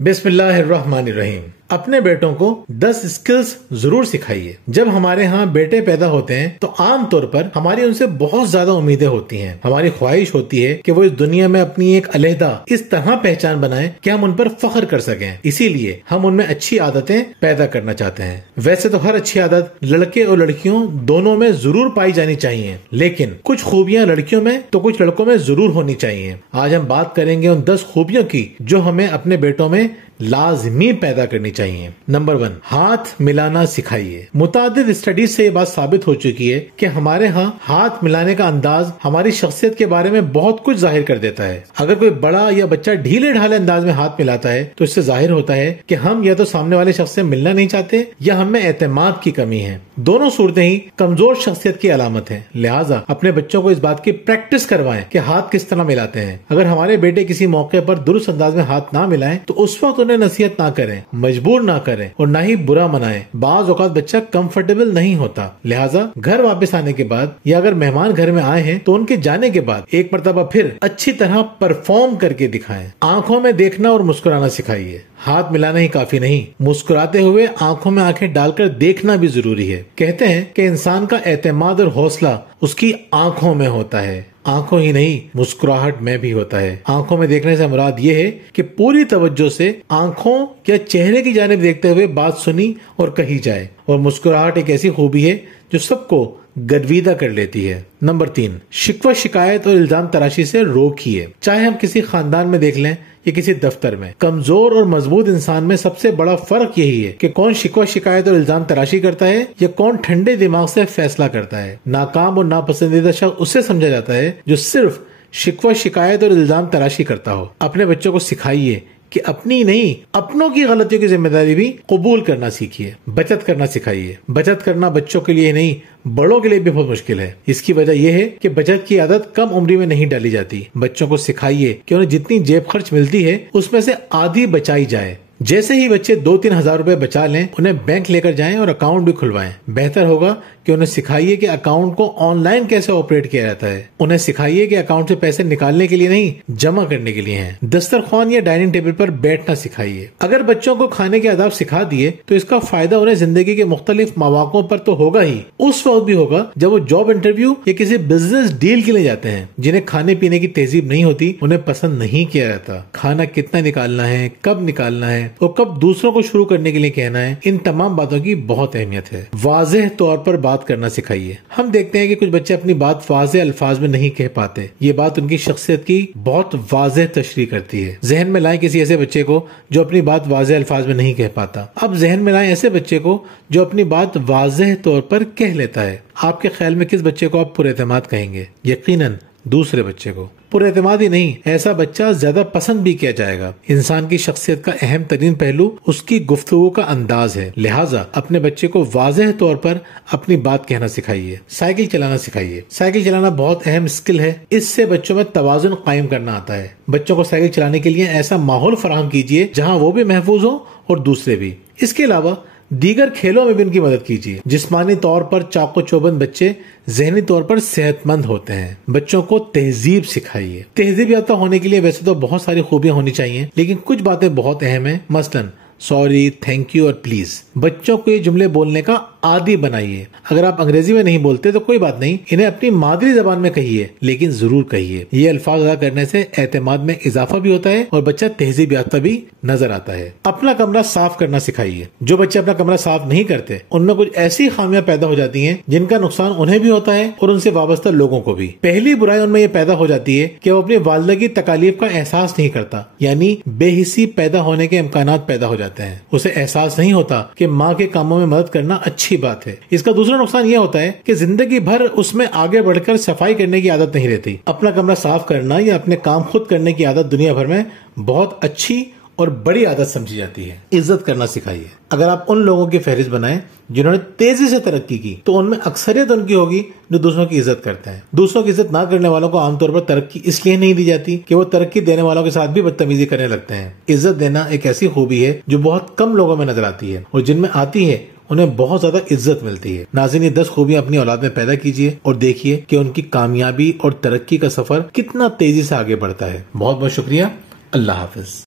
بسم اللہ الرحمن الرحیم۔ اپنے بیٹوں کو 10 اسکلز ضرور سکھائیے۔ جب ہمارے ہاں بیٹے پیدا ہوتے ہیں تو عام طور پر ہماری ان سے بہت زیادہ امیدیں ہوتی ہیں۔ ہماری خواہش ہوتی ہے کہ وہ اس دنیا میں اپنی ایک علیحدہ اس طرح پہچان بنائیں کہ ہم ان پر فخر کر سکیں۔ اسی لیے ہم ان میں اچھی عادتیں پیدا کرنا چاہتے ہیں۔ ویسے تو ہر اچھی عادت لڑکے اور لڑکیوں دونوں میں ضرور پائی جانی چاہیے، لیکن کچھ خوبیاں لڑکیوں میں تو کچھ لڑکوں میں ضرور ہونی چاہیے۔ آج ہم بات کریں گے ان 10 خوبیوں کی جو ہمیں اپنے بیٹوں میں لازمی پیدا کرنی چاہیے۔ نمبر 1، ہاتھ ملانا سکھائیے۔ متعدد اسٹڈیز سے یہ بات ثابت ہو چکی ہے کہ ہمارے ہاں ہاتھ ملانے کا انداز ہماری شخصیت کے بارے میں بہت کچھ ظاہر کر دیتا ہے۔ اگر کوئی بڑا یا بچہ ڈھیلے ڈھالے انداز میں ہاتھ ملاتا ہے تو اس سے ظاہر ہوتا ہے کہ ہم یا تو سامنے والے شخص سے ملنا نہیں چاہتے یا ہم میں اعتماد کی کمی ہے۔ دونوں صورتیں ہی کمزور شخصیت کی علامت ہیں۔ لہٰذا اپنے بچوں کو اس بات کی پریکٹس کروائیں کہ ہاتھ کس طرح ملاتے ہیں۔ اگر ہمارے بیٹے کسی موقع پر درست انداز میں ہاتھ نہ ملائیں تو اس وقت انہیں نصیحت نہ کریں، مجبور نہ کریں اور نہ ہی برا منائیں۔ بعض اوقات بچہ کمفرٹیبل نہیں ہوتا، لہٰذا گھر واپس آنے کے بعد یا اگر مہمان گھر میں آئے ہیں تو ان کے جانے کے بعد ایک مرتبہ پھر اچھی طرح پرفارم کر کے دکھائیں۔ آنکھوں میں دیکھنا اور مسکرانا سکھائیے۔ ہاتھ ملانا ہی کافی نہیں، مسکراتے ہوئے آنکھوں میں آنکھیں ڈال کر دیکھنا بھی ضروری ہے۔ کہتے ہیں کہ انسان کا اعتماد اور حوصلہ اس کی آنکھوں میں ہوتا ہے۔ آنکھوں ہی نہیں، مسکراہٹ میں بھی ہوتا ہے۔ آنکھوں میں دیکھنے سے مراد یہ ہے کہ پوری توجہ سے آنکھوں یا چہرے کی جانب دیکھتے ہوئے بات سنی اور کہی جائے، اور مسکراہٹ ایک ایسی خوبی ہے جو سب کو گدویدہ کر لیتی ہے۔ نمبر 3، شکوہ شکایت اور الزام تراشی سے روکیے۔ چاہے ہم کسی خاندان میں دیکھ لیں یا کسی دفتر میں، کمزور اور مضبوط انسان میں سب سے بڑا فرق یہی ہے کہ کون شکوہ شکایت اور الزام تراشی کرتا ہے یا کون ٹھنڈے دماغ سے فیصلہ کرتا ہے۔ ناکام اور ناپسندیدہ شخص اسے سمجھا جاتا ہے جو صرف شکوہ شکایت اور الزام تراشی کرتا ہو۔ اپنے بچوں کو سکھائیے کہ اپنی نہیں، اپنوں کی غلطیوں کی ذمہ داری بھی قبول کرنا سیکھیے۔ بچت کرنا سکھائیے۔ بچت کرنا بچوں کے لیے نہیں، بڑوں کے لیے بھی بہت مشکل ہے۔ اس کی وجہ یہ ہے کہ بچت کی عادت کم عمری میں نہیں ڈالی جاتی۔ بچوں کو سکھائیے کہ انہیں جتنی جیب خرچ ملتی ہے اس میں سے آدھی بچائی جائے۔ جیسے ہی بچے 2-3 ہزار روپے بچا لیں، انہیں بینک لے کر جائیں اور اکاؤنٹ بھی کھلوائیں۔ بہتر ہوگا کہ انہیں سکھائیے کہ اکاؤنٹ کو آن لائن کیسے آپریٹ کیا جاتا ہے۔ انہیں سکھائیے کہ اکاؤنٹ سے پیسے نکالنے کے لیے نہیں، جمع کرنے کے لیے ہیں۔ دسترخوان یا ڈائننگ ٹیبل پر بیٹھنا سکھائیے۔ اگر بچوں کو کھانے کے آداب سکھا دیے تو اس کا فائدہ انہیں زندگی کے مختلف مواقعوں پر تو ہوگا ہی، اس وقت بھی ہوگا جب وہ جاب انٹرویو یا کسی بزنس ڈیل کے لیے جاتے ہیں۔ جنہیں کھانے پینے کی تہذیب نہیں ہوتی انہیں پسند نہیں کیا جاتا۔ کھانا کتنا نکالنا ہے، کب نکالنا ہے اور کب دوسروں کو شروع کرنے کے لیے کہنا ہے، ان تمام باتوں کی بہت اہمیت ہے۔ واضح طور پر بات کرنا سکھائیے۔ ہم دیکھتے ہیں کہ کچھ بچے اپنی بات واضح الفاظ میں نہیں کہہ پاتے۔ یہ بات ان کی شخصیت کی بہت واضح تشریح کرتی ہے۔ ذہن میں لائیں کسی ایسے بچے کو جو اپنی بات واضح الفاظ میں نہیں کہہ پاتا۔ اب ذہن میں لائیں ایسے بچے کو جو اپنی بات واضح طور پر کہہ لیتا ہے۔ آپ کے خیال میں کس بچے کو آپ پر اعتماد کہیں گے؟ یقیناً دوسرے بچے کو۔ پر اعتماد ہی نہیں، ایسا بچہ زیادہ پسند بھی کیا جائے گا۔ انسان کی شخصیت کا اہم ترین پہلو اس کی گفتگو کا انداز ہے، لہٰذا اپنے بچے کو واضح طور پر اپنی بات کہنا سکھائیے۔ سائیکل چلانا سکھائیے۔ سائیکل چلانا بہت اہم اسکل ہے۔ اس سے بچوں میں توازن قائم کرنا آتا ہے۔ بچوں کو سائیکل چلانے کے لیے ایسا ماحول فراہم کیجیے جہاں وہ بھی محفوظ ہو اور دوسرے بھی۔ اس کے علاوہ دیگر کھیلوں میں بھی ان کی مدد کیجیے۔ جسمانی طور پر چاق و چوبند بچے ذہنی طور پر صحت مند ہوتے ہیں۔ بچوں کو تہذیب سکھائیے۔ تہذیب یافتہ ہونے کے لیے ویسے تو بہت ساری خوبیاں ہونی چاہیے، لیکن کچھ باتیں بہت اہم ہیں۔ مثلاً سوری، تھینک یو اور پلیز۔ بچوں کو یہ جملے بولنے کا عادی بنائیے۔ اگر آپ انگریزی میں نہیں بولتے تو کوئی بات نہیں، انہیں اپنی مادری زبان میں کہیے، لیکن ضرور کہیے۔ یہ الفاظ ادا کرنے سے اعتماد میں اضافہ بھی ہوتا ہے اور بچہ تہذیب یافتہ بھی نظر آتا ہے۔ اپنا کمرہ صاف کرنا سکھائیے۔ جو بچے اپنا کمرہ صاف نہیں کرتے ان میں کچھ ایسی خامیاں پیدا ہو جاتی ہیں جن کا نقصان انہیں بھی ہوتا ہے اور ان سے وابستہ لوگوں کو بھی۔ پہلی برائی ان میں یہ پیدا ہو جاتی ہے کہ وہ اپنی والدہ کی تکالیف کا احساس نہیں کرتا، یعنی بے حسی پیدا ہونے کے امکانات پیدا ہو جاتے ہیں۔ اسے احساس نہیں ہوتا کہ ماں کے کاموں میں مدد کرنا اچھی بات ہے۔ اس کا دوسرا نقصان یہ ہوتا ہے کہ زندگی بھر اس میں آگے بڑھ کر صفائی کرنے کی عادت نہیں رہتی۔ اپنا کمرہ صاف کرنا یا اپنے کام خود کرنے کی عادت دنیا بھر میں بہت اچھی اور بڑی عادت سمجھی جاتی ہے۔ عزت کرنا سکھائیے۔ اگر آپ ان لوگوں کی فہرست بنائیں جنہوں نے تیزی سے ترقی کی تو ان میں اکثریت ان کی ہوگی جو دوسروں کی عزت کرتے ہیں۔ دوسروں کی عزت نہ کرنے والوں کو عام طور پر ترقی اس لیے نہیں دی جاتی کہ وہ ترقی دینے والوں کے ساتھ بھی بدتمیزی کرنے لگتے ہیں۔ عزت دینا ایک ایسی خوبی ہے جو بہت کم لوگوں میں نظر آتی ہے اور جن میں آتی ہے انہیں بہت زیادہ عزت ملتی ہے۔ ناظرین، یہ 10 خوبیاں اپنی اولاد میں پیدا کیجیے اور دیکھیے کہ ان کی کامیابی اور ترقی کا سفر کتنا تیزی سے آگے بڑھتا ہے۔ بہت بہت شکریہ۔ اللہ حافظ۔